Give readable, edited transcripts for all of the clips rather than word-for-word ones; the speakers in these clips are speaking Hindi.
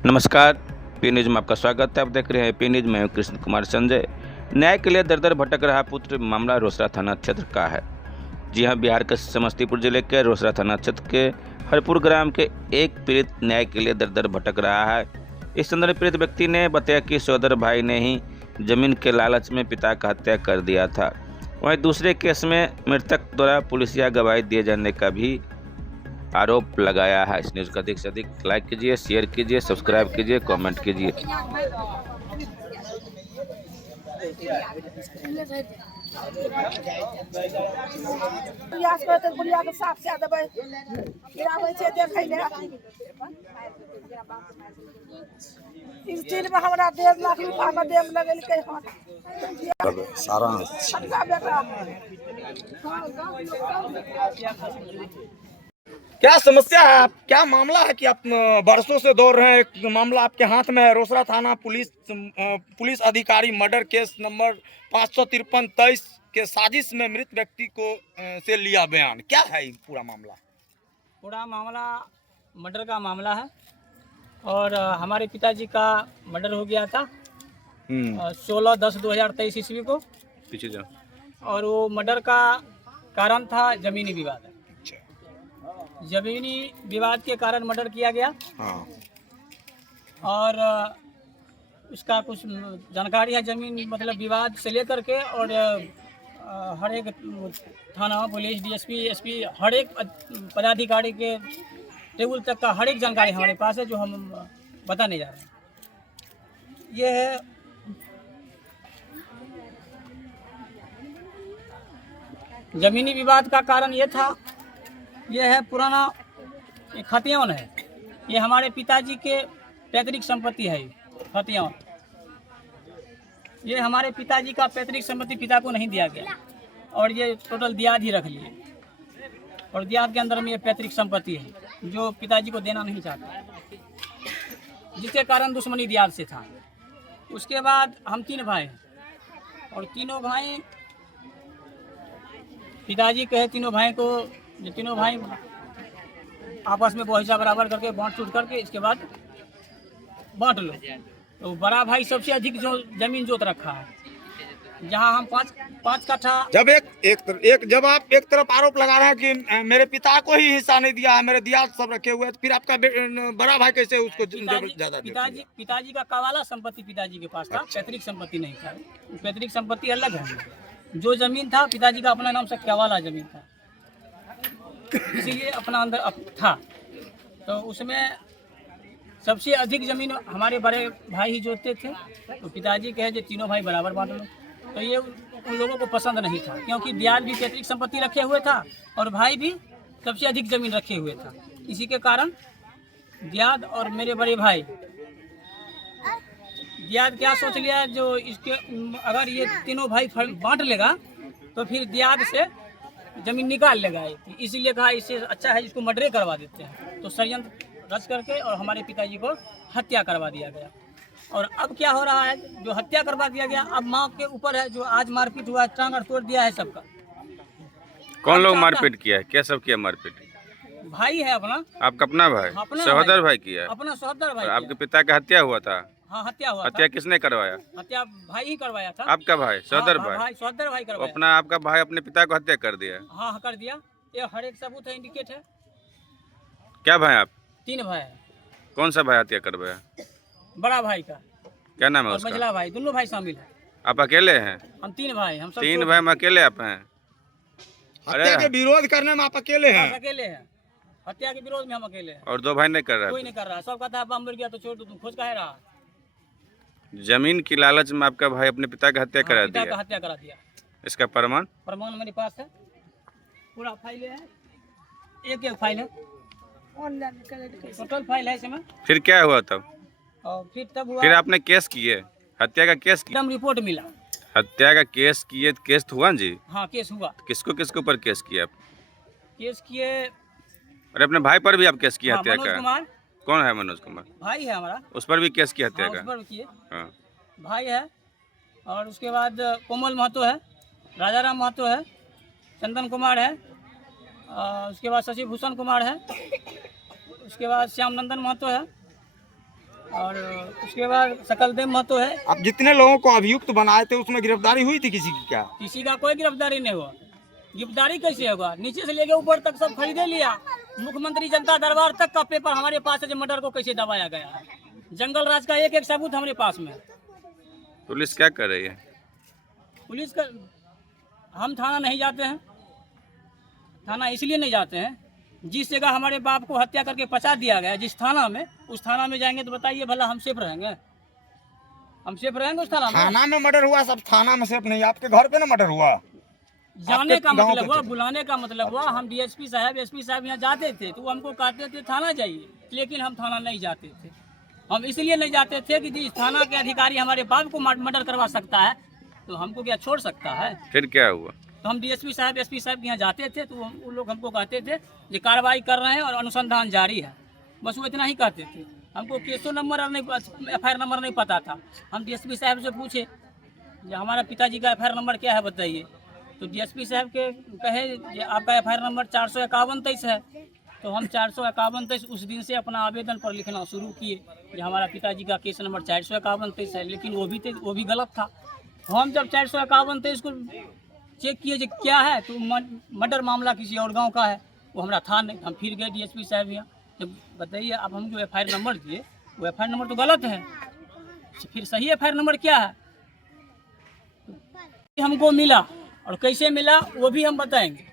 नमस्कार, पी न्यूज में आपका स्वागत है। आप देख रहे हैं पी न्यूज। मैं कृष्ण कुमार संजय। न्याय के लिए दर दर भटक रहा पुत्र मामला रोसड़ा थाना क्षेत्र का है। जी हां, बिहार के समस्तीपुर जिले के रोसड़ा थाना क्षेत्र के हरपुर ग्राम के एक पीड़ित न्याय के लिए दर दर भटक रहा है। इस संदर्भ पीड़ित व्यक्ति ने बताया कि सहोदर भाई ने ही जमीन के लालच में पिता का हत्या कर दिया था। वहीं दूसरे केस में मृतक द्वारा पुलिसिया गवाही दिए जाने का भी आरोप लगाया है। इस न्यूज को अधिक से अधिक लाइक कीजिए, शेयर कीजिए, सब्सक्राइब कीजिए, कमेंट कीजिए। इस चीज में हमरा 1.5 लाख रुपया में देम लगेलकै हन सारा छोटका बेटा। क्या समस्या है? आप क्या मामला है कि आप बरसों से दौड़ रहे हैं? एक मामला आपके हाथ में है, रोसड़ा थाना पुलिस अधिकारी मर्डर केस नंबर 553-23 के साजिश में मृत व्यक्ति को से लिया बयान। क्या है ये पूरा मामला? पूरा मामला मर्डर का मामला है और हमारे पिताजी का मर्डर हो गया था 16/10/2023 ईस्वी को। पीछे जाओ। और वो मर्डर का कारण था ज़मीनी विवाद। ज़मीनी विवाद के कारण मर्डर किया गया। हाँ। और उसका कुछ जानकारी है, ज़मीन मतलब विवाद से लेकर के और हर एक थाना, पुलिस, डीएसपी, एसपी, हर एक पदाधिकारी के टेबल तक का हर एक जानकारी हमारे पास है, जो हम बताने जा रहे हैं। ये है ज़मीनी विवाद का कारण ये था, ये है पुराना एक खतियान है। ये हमारे पिताजी के पैतृक संपत्ति है। खतियान ये हमारे पिताजी का पैतृक संपत्ति पिता को नहीं दिया गया और ये टोटल दियाद ही रख लिए। और दियाद के अंदर में ये पैतृक संपत्ति है जो पिताजी को देना नहीं चाहता, जिसके कारण दुश्मनी दियाद से था। उसके बाद हम 3 भाई हैं और तीनों भाई पिताजी कहे तीनों भाई को, जो तीनों भाई आपस में हिस्सा बराबर करके बांट छूट करके इसके बाद बांट लो। तो बड़ा भाई सबसे अधिक जो जमीन जोत रखा है, जहां हम पाँच कट्ठा। जब आप एक तरफ आरोप लगा रहे हैं कि मेरे पिता को ही हिस्सा नहीं दिया है, मेरे दियाद सब रखे हुए हैं, तो फिर आपका बड़ा भाई कैसे उसको ज्यादा? पिताजी का कवाला संपत्ति पिताजी के पास था। पैतृक संपत्ति नहीं था। पैतृक संपत्ति अलग है। जो जमीन था पिताजी का अपना नाम से कवाला जमीन था, इसीलिए अपना अंदर था। तो उसमें सबसे अधिक जमीन हमारे बड़े भाई ही जोतते थे। तो पिताजी कहे जो तीनों भाई बराबर बांट लो। तो ये उन लोगों को पसंद नहीं था, क्योंकि दियाद भी पैतृक संपत्ति रखे हुए था और भाई भी सबसे अधिक जमीन रखे हुए था। इसी के कारण दियाद और मेरे बड़े भाई, दियाद क्या सोच लिया, जो इसके अगर ये तीनों भाई बांट लेगा तो फिर दियाद से जमीन निकाल लेगा। इसीलिए कहा इससे अच्छा है इसको मर्डर करवा देते हैं। तो षड्यंत्र रच करके और हमारे पिताजी को हत्या करवा दिया गया। और अब क्या हो रहा है, जो हत्या करवा दिया गया, अब माँ के ऊपर है। जो आज मारपीट हुआ, टांग तोड़ दिया है सबका। कौन लोग मारपीट किया है? क्या सब किया मारपीट? भाई है अपना। आपका अपना भाई? सहोदर भाई किया है? अपना सहोदर भाई। आपके पिता का हत्या हुआ था? हाँ, हत्या हुआ। हत्या किसने करवाया? हत्या भाई ही करवाया था। आपका भाई? सहोदर भाई? सहोदर भाई करवाया। अपना आपका भाई अपने पिता को हत्या कर दिया? हाँ, कर दिया। ये हर एक सबूत है, इंडिकेट है। क्या भाई आप? 3 भाई है। कौन सा भाई हत्या करवाया? बड़ा भाई का। क्या नाम है और उसका? मझला भाई, दोनों भाई शामिल है। आप अकेले हैं? हम 3 भाई, हम सब 3 भाई में अकेले आप हैं? हत्या के विरोध करने में आप अकेले हैं? अकेले हैं। हत्या के विरोध में हम अकेले हैं। और 2 भाई नहीं कर रहा? कोई नहीं कर रहा। सब कहता है बम मिल गया तो छोड़ दो, तुम खोज काहे रहा। जमीन की लालच में आपका भाई अपने पिता का हत्या करा पिता दिया? का हत्या करा दिया। इसका प्रमाण मेरे पास है, पूरा फाइल है। एक फाइल है, टोटल फाइल है इसमें। फिर क्या हुआ तब? और फिर तब हुआ, फिर आपने केस किए? हत्या का केस किया? एकदम रिपोर्ट मिला। हत्या का केस किए? केस तो हुआ जी? हाँ, केस हुआ। किसके ऊपर केस किया आप? केस किए। और अपने भाई पर भी आप केस किया हत्या मनोज का? कुमार। कौन है मनोज कुमार? भाई है हमारा। उस पर भी केस किया हत्या हाँ, का? उस पर भी किए। हाँ। भाई है। और उसके बाद कोमल महतो है, राजाराम महतो है, चंदन कुमार है, उसके बाद शशि भूषण कुमार है, उसके बाद श्याम नंदन महतो है, उसके बाद सकलदेव महतो है। अब जितने लोगों को अभियुक्त बनाए थे उसमें गिरफ्तारी हुई थी किसी की क्या? किसी का कोई गिरफ्तारी नहीं हुआ। गिरफ्तारी कैसे होगा? नीचे से लेके ऊपर तक सब खरीदे लिया। मुख्यमंत्री जनता दरबार तक का पेपर हमारे पास है जो मर्डर को कैसे दबाया गया है। जंगल राज का एक एक सबूत हमारे पास में है। पुलिस क्या कर रही है? पुलिस का हम थाना नहीं जाते हैं। थाना इसलिए नहीं जाते हैं, जिस जगह हमारे बाप को हत्या करके पचा दिया गया जिस थाना में, उस थाना में जाएंगे तो बताइए भला हम सेफ रहेंगे? हम सेफ रहेंगे उस थाना में? थाना में मर्डर हुआ, सब थाना में सेफ नहीं, आपके घर पे ना मर्डर हुआ। जाने का गाँव मतलब पे हुआ, थे। बुलाने का मतलब हुआ। हम डीएसपी साहब एसपी साहब यहाँ जाते थे तो वो हमको कहते थे थाना जाइए, लेकिन हम थाना नहीं जाते थे। हम इसलिए नहीं जाते थे कि जिस थाना के अधिकारी हमारे बाप को मर्डर करवा सकता है तो हमको क्या छोड़ सकता है? फिर क्या हुआ? तो हम डीएसपी साहब एसपी साहब के यहाँ जाते थे तो वो लोग हमको कहते थे कि कार्रवाई कर रहे हैं और अनुसंधान जारी है, बस वो इतना ही कहते थे। हमको केसो नंबर और नहीं FIR नंबर नहीं पता था। हम डीएसपी साहब से पूछे कि हमारा पिताजी का FIR नंबर क्या है बताइए, तो डीएसपी साहब के कहे कि आपका FIR नंबर 451-23 है। तो हम 451-23 उस दिन से अपना आवेदन पर लिखना शुरू किए कि हमारा पिताजी का केस नंबर 451-23 है, लेकिन वो भी गलत था। हम जब 451-23 को चेक किए जो क्या है तो मर्डर मामला किसी और गांव का है, वो हमारा था नहीं। हम फिर गए डीएसपी साहब यहाँ, जब बताइए आप हमको FIR नंबर दिए, वो FIR नंबर तो गलत है, फिर सही FIR नंबर क्या है? हमको मिला और कैसे मिला वो भी हम बताएंगे।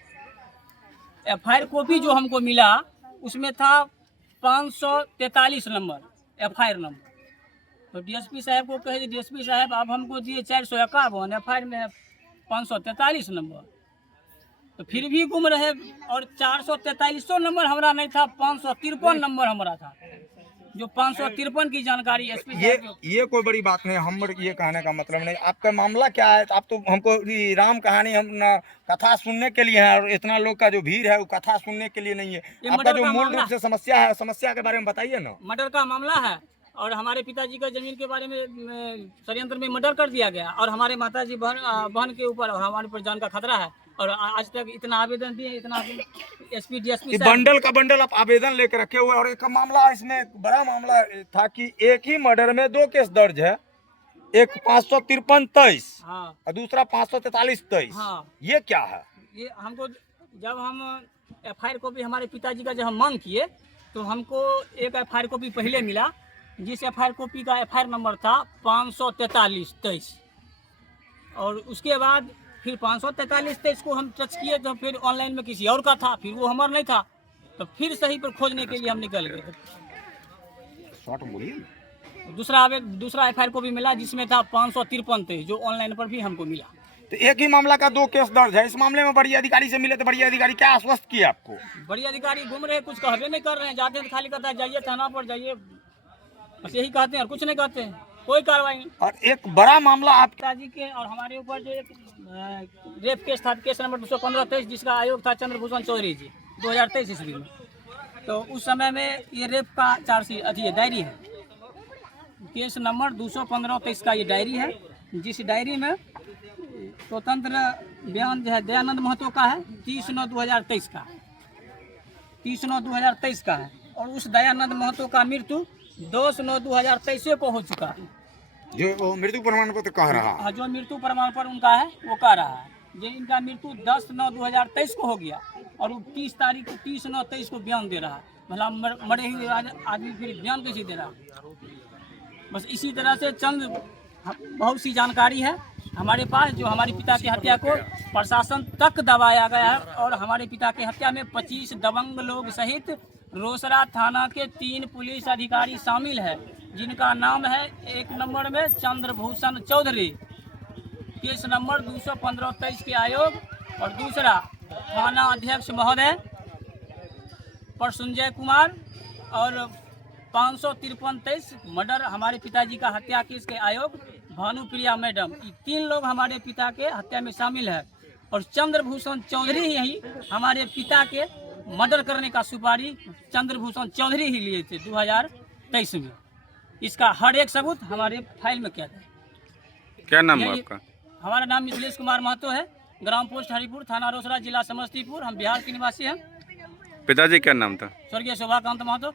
FIR कॉपी जो हमको मिला उसमें था 543 नंबर FIR नंबर। तो डीएसपी साहब को कहे डीएसपी साहब आप हमको दिए 451, FIR में है 543 नंबर, तो फिर भी गुम रहे। और 443 नंबर हमारा नहीं था, 553 नंबर हमारा था, जो 553 की जानकारी एसपी ये कोई बड़ी बात नहीं। हम ये कहने का मतलब नहीं, आपका मामला क्या है? आप तो हमको ये राम कहानी हम ना कथा सुनने के लिए है, और इतना लोग का जो भीड़ है वो कथा सुनने के लिए नहीं है। आपका जो मूल रूप से समस्या है, समस्या के बारे में बताइए ना। मर्डर का मामला है और हमारे पिताजी का जमीन के बारे में षड्यंत्र में मर्डर कर दिया गया और हमारे माताजी बहन के ऊपर और हमारे पर जान का खतरा है। और आज तक इतना आवेदन दिए, इतना एसपी डीएसपी बंडल का बंडल आप आवेदन लेकर रखे हुए। और एक मामला इसमें बड़ा मामला था कि एक ही मर्डर में 2 केस दर्ज है, एक 553-23 हाँ और दूसरा 543-23। हाँ, ये क्या है? ये हमको जब हम FIR कॉपी हमारे पिताजी का जब हम मांग किए तो हमको एक FIR कॉपी पहले मिला, जिस FIR कॉपी का FIR नंबर था 543-23। और उसके बाद फिर 543-23 को हम टच किए तो फिर ऑनलाइन में किसी और का था, फिर वो हमारा नहीं था, तो फिर सही पर खोजने के लिए हम निकल गए। शॉर्ट बोलिए। दूसरा FIR को भी मिला जिसमें था 553-23, जो ऑनलाइन पर भी हमको मिला। तो एक ही मामला का 2 केस दर्ज है। इस मामले में बड़ी अधिकारी से मिले तो बड़ी अधिकारी क्या आश्वस्त किया आपको? बड़ी अधिकारी घूम रहे, कुछ कहबे नहीं कर रहे हैं। जाते हैं खाली कहता है जाइए थाना पर जाइए, बस यही कहते हैं और कुछ नहीं कहते हैं, कोई कार्रवाई नहीं। और एक बड़ा मामला आप पिताजी के और हमारे ऊपर जो एक रेप केस था, केस नंबर 215-23, जिसका आयोग था चंद्रभूषण चौधरी जी 2023 ईस्वी में। तो उस समय में ये रेप का चार्जशीट डायरी है, केस नंबर 215-23 का ये डायरी है, जिस डायरी में स्वतंत्र बयान जो है दयानंद महतो का है 30/9/2023 का, 30/9/2023 का है। और उस दयानंद महतो का मृत्यु 10/9/2023 को हो चुका है। जो मृत्यु प्रमाण पत्र कह रहा है, जो मृत्यु प्रमाण पत्र उनका है वो कह रहा है जो इनका मृत्यु 10/9/2023 को हो गया और वो 30/9/23 को बयान दे रहा है। भला मरे हुए आदमी फिर बयान कैसे दे रहा है? बस इसी तरह से चंद बहुत सी जानकारी है हमारे पास, जो हमारे पिता की हत्या को प्रशासन तक दबाया गया है। और हमारे पिता की हत्या में 25 दबंग लोग सहित रोसड़ा थाना के 3 पुलिस अधिकारी शामिल है, जिनका नाम है 1 नंबर में चंद्रभूषण चौधरी, केस नंबर 215-23 के आयोग, और दूसरा थाना अध्यक्ष महोदय प्रसुंजय कुमार, और 553-23 मर्डर हमारे पिताजी का हत्या केस के आयोग भानुप्रिया मैडम। ये 3 लोग हमारे पिता के हत्या में शामिल है। और चंद्रभूषण चौधरी ही हमारे पिता के मर्डर करने का सुपारी चंद्रभूषण चौधरी ही लिए थे 2023 में। इसका हर एक सबूत हमारे फाइल में क्या था। क्या नाम है आपका? हमारा नाम मिथिलेश कुमार महतो है, ग्राम पोस्ट हरिपुर, थाना रोसड़ा, जिला समस्तीपुर। हम बिहार के निवासी हैं। पिताजी क्या नाम था? स्वर्गीय शोभाकांत महतो।